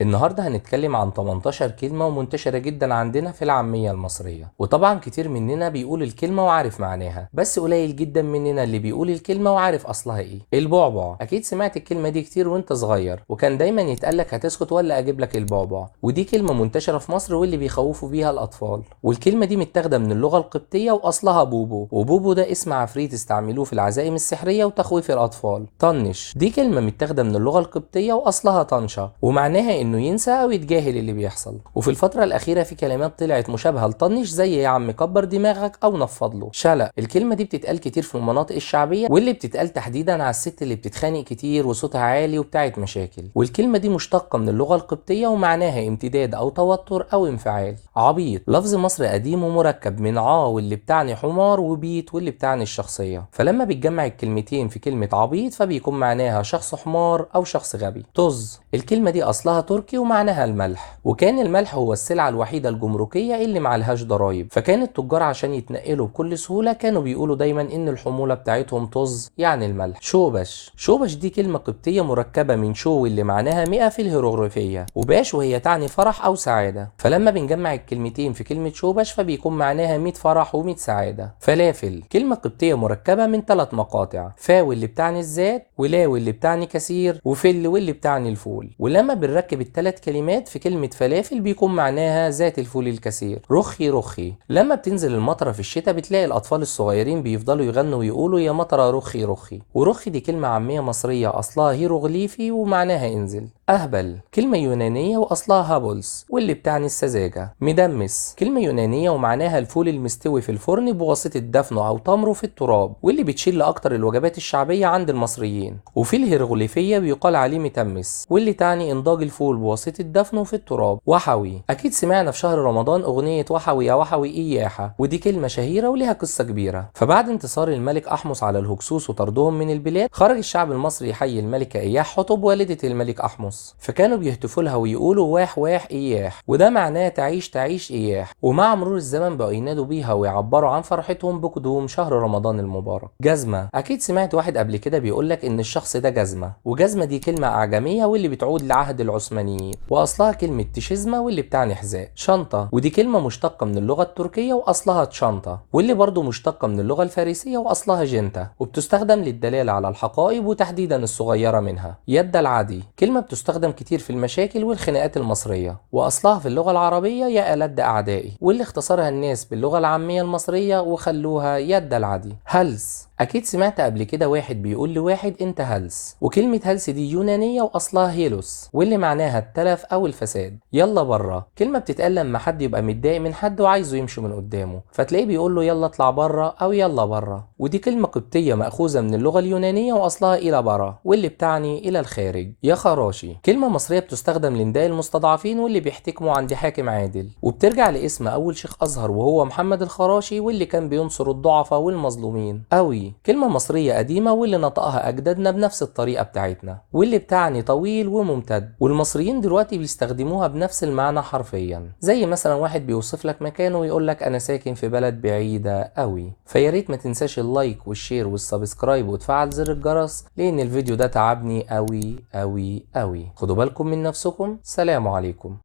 النهارده هنتكلم عن 18 كلمة ومنتشرة جدا عندنا في العامية المصرية، وطبعا كتير مننا بيقول الكلمة وعارف معناها، بس قليل جدا مننا اللي بيقول الكلمة وعارف أصلها إيه. البعبع، أكيد سمعت الكلمة دي كتير وأنت صغير، وكان دايما يتقالك هتسكت ولا أجيب لك البعبع، ودي كلمة منتشرة في مصر واللي بيخوفوا بيها الأطفال. والكلمة دي متاخدة من اللغة القبطية وأصلها بوبو، وبوبو ده اسم عفريت استعملوه في العزائم السحرية وتخويف الأطفال. طنش، دي كلمة متاخدة من اللغة القبطية وأصلها طنشة، ومعناها إنه ينسى أو يتجاهل اللي بيحصل. وفي الفترة الأخيرة في كلمات طلعت مشابهة لطنش، زي يا عم كبر دماغك أو نفض له. شلق، الكلمة دي بتتقال كتير في المناطق الشعبية، واللي بتتقال تحديدا على الست اللي بتتخانق كتير وصوتها عالي وبتاعت مشاكل. والكلمة دي مشتقة من اللغة القبطية ومعناها امتداد أو توتر أو انفعال. عبيط، لفظ مصري قديم ومركب من واللي بتعني حمار وبيت واللي بتعني الشخصية، فلما بتجمع الكلمتين في كلمة عبيط فبيكون معناها شخص حمار أو شخص غبي. طز، الكلمة دي أصلها تركي ومعناها الملح، وكان الملح هو السلعة الوحيدة الجمركية اللي معلهاش ضرايب، فكان التجار عشان يتنقلوا بكل سهولة كانوا بيقولوا دايما إن الحمولة بتاعتهم طز يعني الملح. شوبش، شوبش دي كلمة قبطية مركبة من شو اللي معناها 100 في الهيروغليفية، وباش وهي تعني فرح أو سعادة، فلما بنجمع الكلمتين في كلمة شوبش فبيكون معناها 100 فرح و100 سعادة. فلافل، كلمة قبطية مركبة من 3 مقاطع، فاو اللي بتعني الزيت، ولاو اللي بتعني كثير، وفل واللي بتعني الفول، ولما بنركب الثلاث كلمات في كلمة فلافل بيكون معناها ذات الفول الكثير. رخي، رخي، لما بتنزل المطرة في الشتاء بتلاقي الأطفال الصغيرين بيفضلوا يغنوا ويقولوا يا مطرة رخي رخي. ورخي دي كلمة عامية مصرية أصلها هيروغليفي ومعناها انزل. أهبل، كلمة يونانية وأصلها هابلز واللي بتعني السذاجة. مدمس، كلمة يونانية ومعناها الفول المستوي في الفرن بواسطة دفنه أو تمره في التراب، واللي بتشيل أكتر الوجبات الشعبية عند المصريين. وفي الهيروغليفية بيقال عليه متمس، واللي تعني إنضاج الفول بواسطة دفنه في التراب. وحوي، أكيد سمعنا في شهر رمضان أغنية وحوي يا وحوي إياحة، ودي كلمة شهيرة ولها قصة كبيرة. فبعد انتصار الملك أحمس على الهكسوس وطردهم من البلاد، خرج الشعب المصري يحيي الملكة إياح حطب والدة الملك أحمس، فكانوا بيهتفوا لها ويقولوا واح واح إياح، وده معناه تعيش تعيش إياح. ومع مرور الزمن بقوا ينادوا بيها ويعبروا عن فرحتهم بقدوم شهر رمضان المبارك. جزمة، أكيد سمعت واحد قبل كده بيقولك إن الشخص ده جزمة، وجزمة دي كلمة أعجمية واللي بتعود لعهد العثمانيين، وأصلها كلمة تشيزمة واللي بتعني حذاء. شنطة، ودي كلمة مشتقة من اللغة التركية وأصلها تشانتا، واللي برضو مشتقة من اللغة الفارسية وأصلها جنتا، وبتستخدم للدلالة على الحقائب وتحديدا الصغيرة منها. يد العدي، كلمة بتستخدم كتير في المشاكل والخناقات المصرية، وأصلها في اللغة العربية يا ألد أعدائي، واللي اختصرها الناس باللغة العامية المصرية وخلوها يد العدي. هلس، أكيد سمعت قبل كده واحد بيقول لواحد أنت هلس، وكلمة هلس دي يونانية وأصلها هيلوس واللي معناها التلف أو الفساد. يلا برا، كلمة بتتقال لما حد يبقى متضايق من حد وعايزه يمشي من قدامه، فتلاقيه بيقول له يلا اطلع برا أو يلا برا، ودي كلمة قبطية مأخوذة من اللغة اليونانية وأصلها إلى برا واللي بتعني إلى الخارج. يا خراشي، كلمة مصرية بتستخدم لنداء المستضعفين واللي بيحتكموا عند حاكم عادل، وبترجع لاسم أول شيخ أزهر وهو محمد الخراشي واللي كان بينصر الضعفاء والمظلومين. أوي، كلمة مصرية قديمة واللي نطقها أجدادنا بنفس الطريقة بتاعتنا، واللي بتعني طويل وممتد، والمصريين دلوقتي بيستخدموها بنفس المعنى حرفيا، زي مثلا واحد بيوصف لك مكانه ويقول لك أنا ساكن في بلد بعيدة أوي. فياريت ما تنساش اللايك والشير والسبسكرايب وتفعل زر الجرس، لأن الفيديو ده تعبني أوي أوي أوي. خدوا بالكم من نفسكم، سلام عليكم.